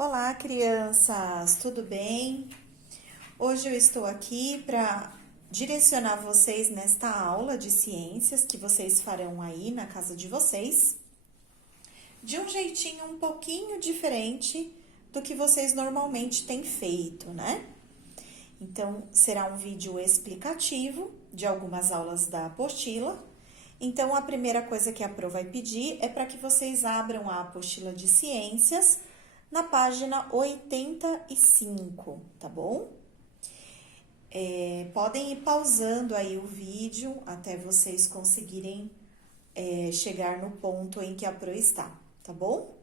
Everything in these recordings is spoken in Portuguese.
Olá, crianças, tudo bem? Hoje eu estou aqui para direcionar vocês nesta aula de ciências que vocês farão aí na casa de vocês, de um jeitinho um pouquinho diferente do que vocês normalmente têm feito, né? Então, será um vídeo explicativo de algumas aulas da apostila. Então, a primeira coisa que a Pro vai pedir é para que vocês abram a apostila de ciências na página 85, tá bom? Podem ir pausando aí o vídeo até vocês conseguirem chegar no ponto em que a Pro está, tá bom?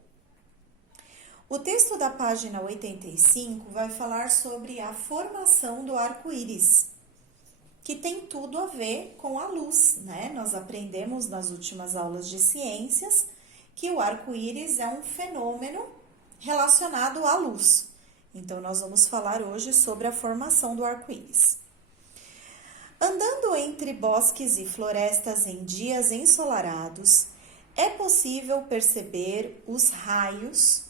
O texto da página 85 vai falar sobre a formação do arco-íris, que tem tudo a ver com a luz, né? Nós aprendemos nas últimas aulas de ciências que o arco-íris é um fenômeno relacionado à luz. Então, nós vamos falar hoje sobre a formação do arco-íris. Andando entre bosques e florestas em dias ensolarados, é possível perceber os raios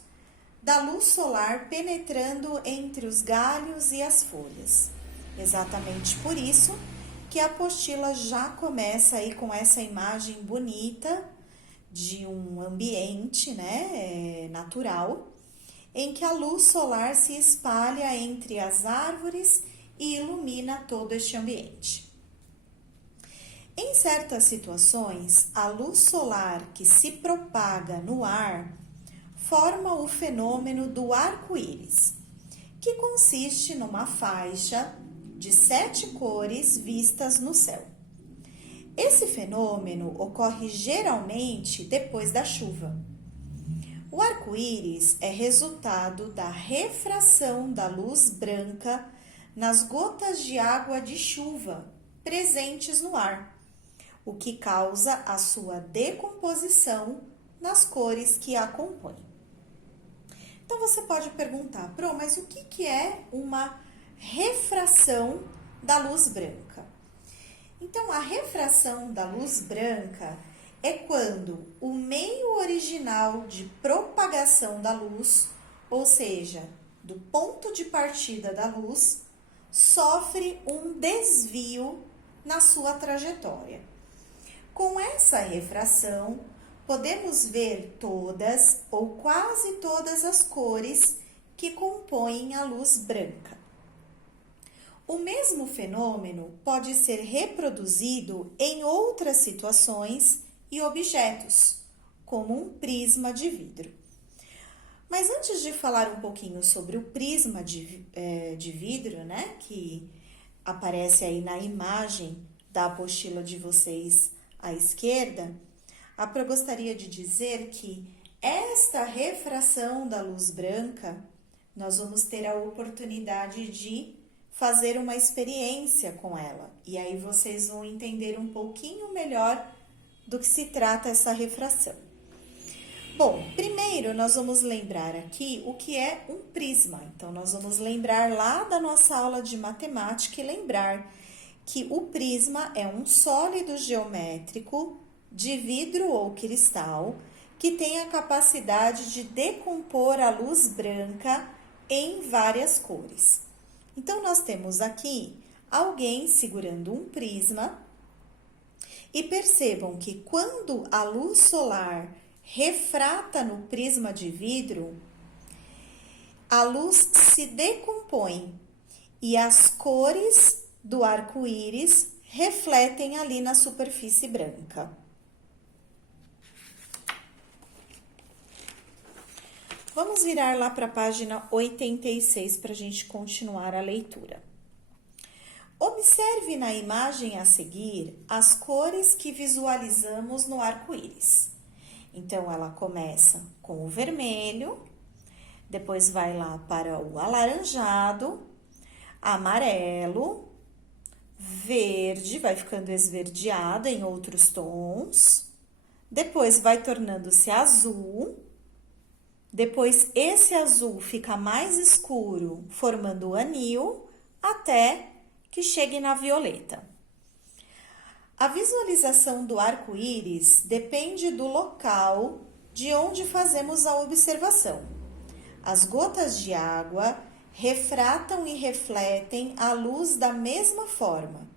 da luz solar penetrando entre os galhos e as folhas. Exatamente por isso que a apostila já começa aí com essa imagem bonita de um ambiente, né, natural, em que a luz solar se espalha entre as árvores e ilumina todo este ambiente. Em certas situações, a luz solar que se propaga no ar forma o fenômeno do arco-íris, que consiste numa faixa de 7 cores vistas no céu. Esse fenômeno ocorre geralmente depois da chuva. O arco-íris é resultado da refração da luz branca nas gotas de água de chuva presentes no ar, o que causa a sua decomposição nas cores que a compõem. Então, você pode perguntar, Pro, mas o que é uma refração da luz branca? Então, a refração da luz branca é quando o meio original de propagação da luz, ou seja, do ponto de partida da luz, sofre um desvio na sua trajetória. Com essa refração, podemos ver todas ou quase todas as cores que compõem a luz branca. O mesmo fenômeno pode ser reproduzido em outras situações e objetos, como um prisma de vidro. Mas antes de falar um pouquinho sobre o prisma de vidro, né, que aparece aí na imagem da apostila de vocês à esquerda, a Pro gostaria de dizer que esta refração da luz branca, nós vamos ter a oportunidade de fazer uma experiência com ela. E aí vocês vão entender um pouquinho melhor do que se trata essa refração. Bom, primeiro nós vamos lembrar aqui o que é um prisma. Então, nós vamos lembrar lá da nossa aula de matemática e lembrar que o prisma é um sólido geométrico de vidro ou cristal que tem a capacidade de decompor a luz branca em várias cores. Então, nós temos aqui alguém segurando um prisma. E percebam que quando a luz solar refrata no prisma de vidro, a luz se decompõe e as cores do arco-íris refletem ali na superfície branca. Vamos virar lá para a página 86 para a gente continuar a leitura. Observe na imagem a seguir as cores que visualizamos no arco-íris. Então, ela começa com o vermelho, depois vai lá para o alaranjado, amarelo, verde, vai ficando esverdeado em outros tons, depois vai tornando-se azul, depois esse azul fica mais escuro, formando o anil, até que chegue na violeta. A visualização do arco-íris depende do local de onde fazemos a observação. As gotas de água refratam e refletem a luz da mesma forma.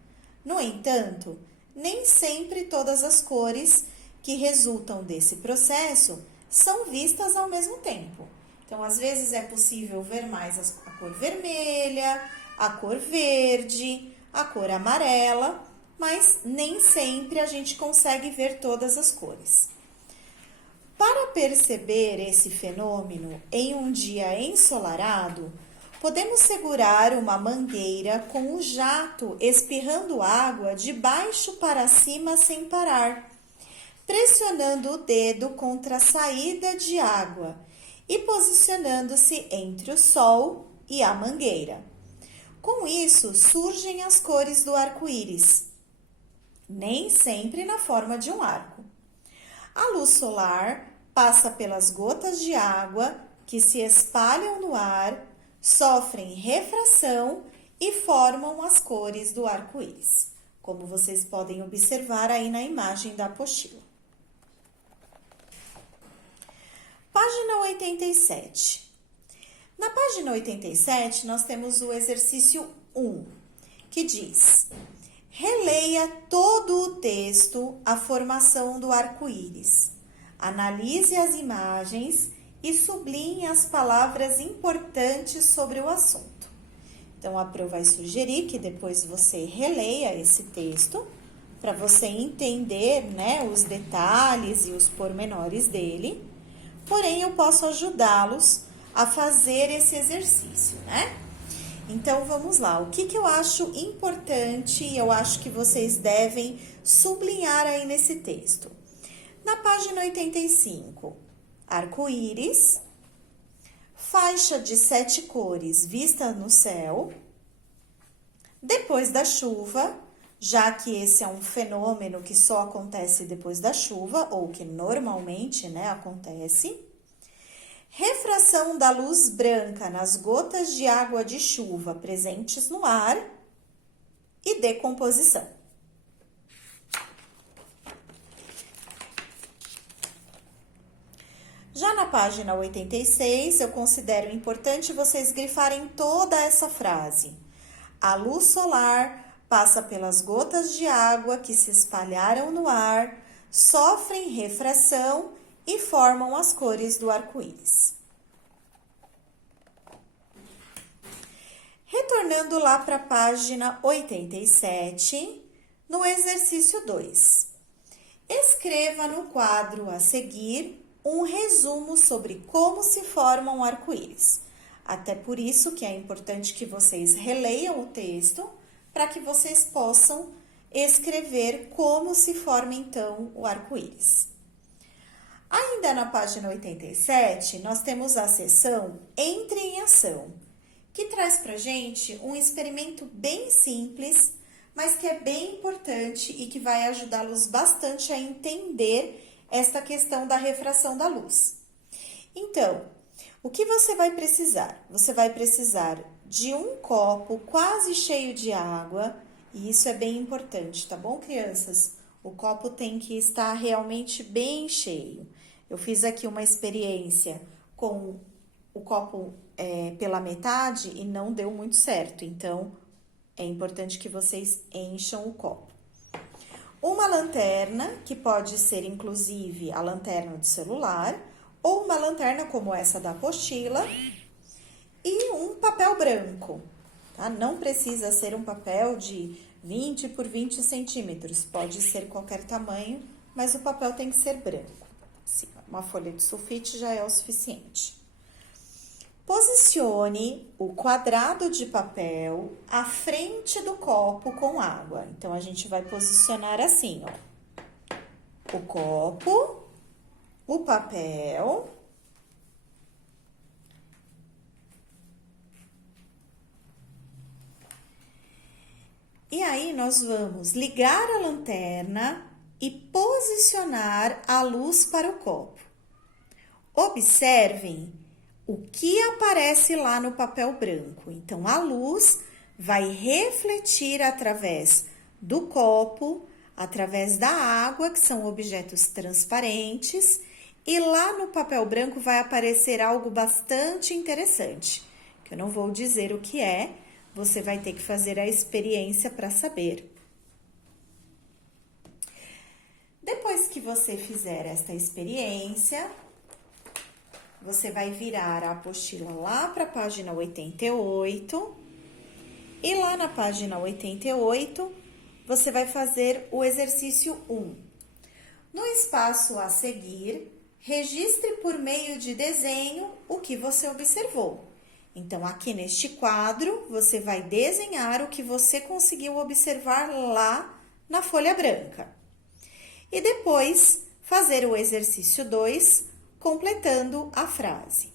No entanto, nem sempre todas as cores que resultam desse processo são vistas ao mesmo tempo. Então, às vezes é possível ver mais a cor vermelha, a cor verde, a cor amarela, mas nem sempre a gente consegue ver todas as cores. Para perceber esse fenômeno em um dia ensolarado, podemos segurar uma mangueira com o jato espirrando água de baixo para cima sem parar, pressionando o dedo contra a saída de água e posicionando-se entre o sol e a mangueira. Com isso, surgem as cores do arco-íris, nem sempre na forma de um arco. A luz solar passa pelas gotas de água que se espalham no ar, sofrem refração e formam as cores do arco-íris, como vocês podem observar aí na imagem da apostila. Página 87. Na página 87, nós temos o exercício 1, que diz: releia todo o texto, a formação do arco-íris. Analise as imagens e sublinhe as palavras importantes sobre o assunto. Então, a Pro vai sugerir que depois você releia esse texto para você entender, né, os detalhes e os pormenores dele. Porém, eu posso ajudá-los a fazer esse exercício, né? Então, vamos lá. O que eu acho importante e eu acho que vocês devem sublinhar aí nesse texto? Na página 85, arco-íris, faixa de 7 cores vista no céu, depois da chuva, já que esse é um fenômeno que só acontece depois da chuva, ou que normalmente, né, acontece. Refração da luz branca nas gotas de água de chuva presentes no ar e decomposição. Já na página 86, eu considero importante vocês grifarem toda essa frase. A luz solar passa pelas gotas de água que se espalharam no ar, sofrem refração e formam as cores do arco-íris. Retornando lá para a página 87, no exercício 2. Escreva no quadro a seguir um resumo sobre como se forma um arco-íris. Até por isso que é importante que vocês releiam o texto para que vocês possam escrever como se forma então o arco-íris. Ainda na página 87, nós temos a seção Entre em Ação, que traz pra gente um experimento bem simples, mas que é bem importante e que vai ajudá-los bastante a entender esta questão da refração da luz. Então, o que você vai precisar? Você vai precisar de um copo quase cheio de água, e isso é bem importante, tá bom, crianças? O copo tem que estar realmente bem cheio. Eu fiz aqui uma experiência com o copo pela metade e não deu muito certo, então é importante que vocês encham o copo. Uma lanterna, que pode ser inclusive a lanterna de celular, ou uma lanterna como essa da apostila, e um papel branco, tá? Não precisa ser um papel de 20 por 20 centímetros, pode ser qualquer tamanho, mas o papel tem que ser branco. Assim, uma folha de sulfite já é o suficiente. Posicione o quadrado de papel à frente do copo com água. Então, a gente vai posicionar assim, ó. O copo, o papel. E aí, nós vamos ligar a lanterna e posicionar a luz para o copo. Observem o que aparece lá no papel branco. Então, a luz vai refletir através do copo, através da água, que são objetos transparentes, E lá no papel branco vai aparecer algo bastante interessante, que eu não vou dizer o que é, você vai ter que fazer a experiência para saber. Depois que você fizer esta experiência, você vai virar a apostila lá para a página 88. E lá na página 88, você vai fazer o exercício 1. No espaço a seguir, registre por meio de desenho o que você observou. Então, aqui neste quadro, você vai desenhar o que você conseguiu observar lá na folha branca. E depois, fazer o exercício 2, completando a frase.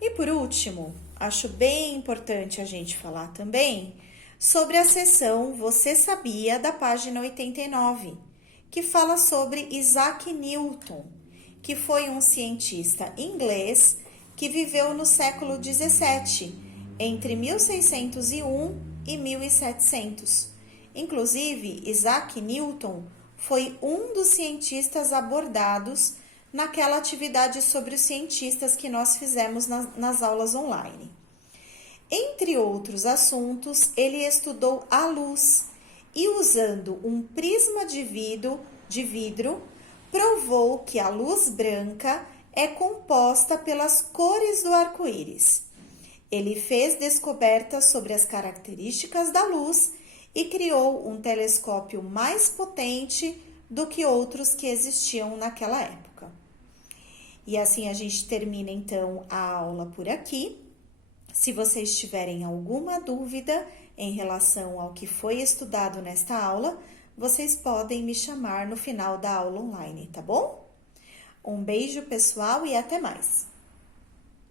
E por último, acho bem importante a gente falar também sobre a seção Você Sabia, da página 89, que fala sobre Isaac Newton, que foi um cientista inglês que viveu no século 17, entre 1601 e 1700. Inclusive, Isaac Newton foi um dos cientistas abordados naquela atividade sobre os cientistas que nós fizemos nas aulas online. Entre outros assuntos, ele estudou a luz e, usando um prisma de vidro, provou que a luz branca é composta pelas cores do arco-íris. Ele fez descobertas sobre as características da luz e criou um telescópio mais potente do que outros que existiam naquela época. E assim a gente termina então a aula por aqui. Se vocês tiverem alguma dúvida em relação ao que foi estudado nesta aula, vocês podem me chamar no final da aula online, tá bom? Um beijo, pessoal, e até mais!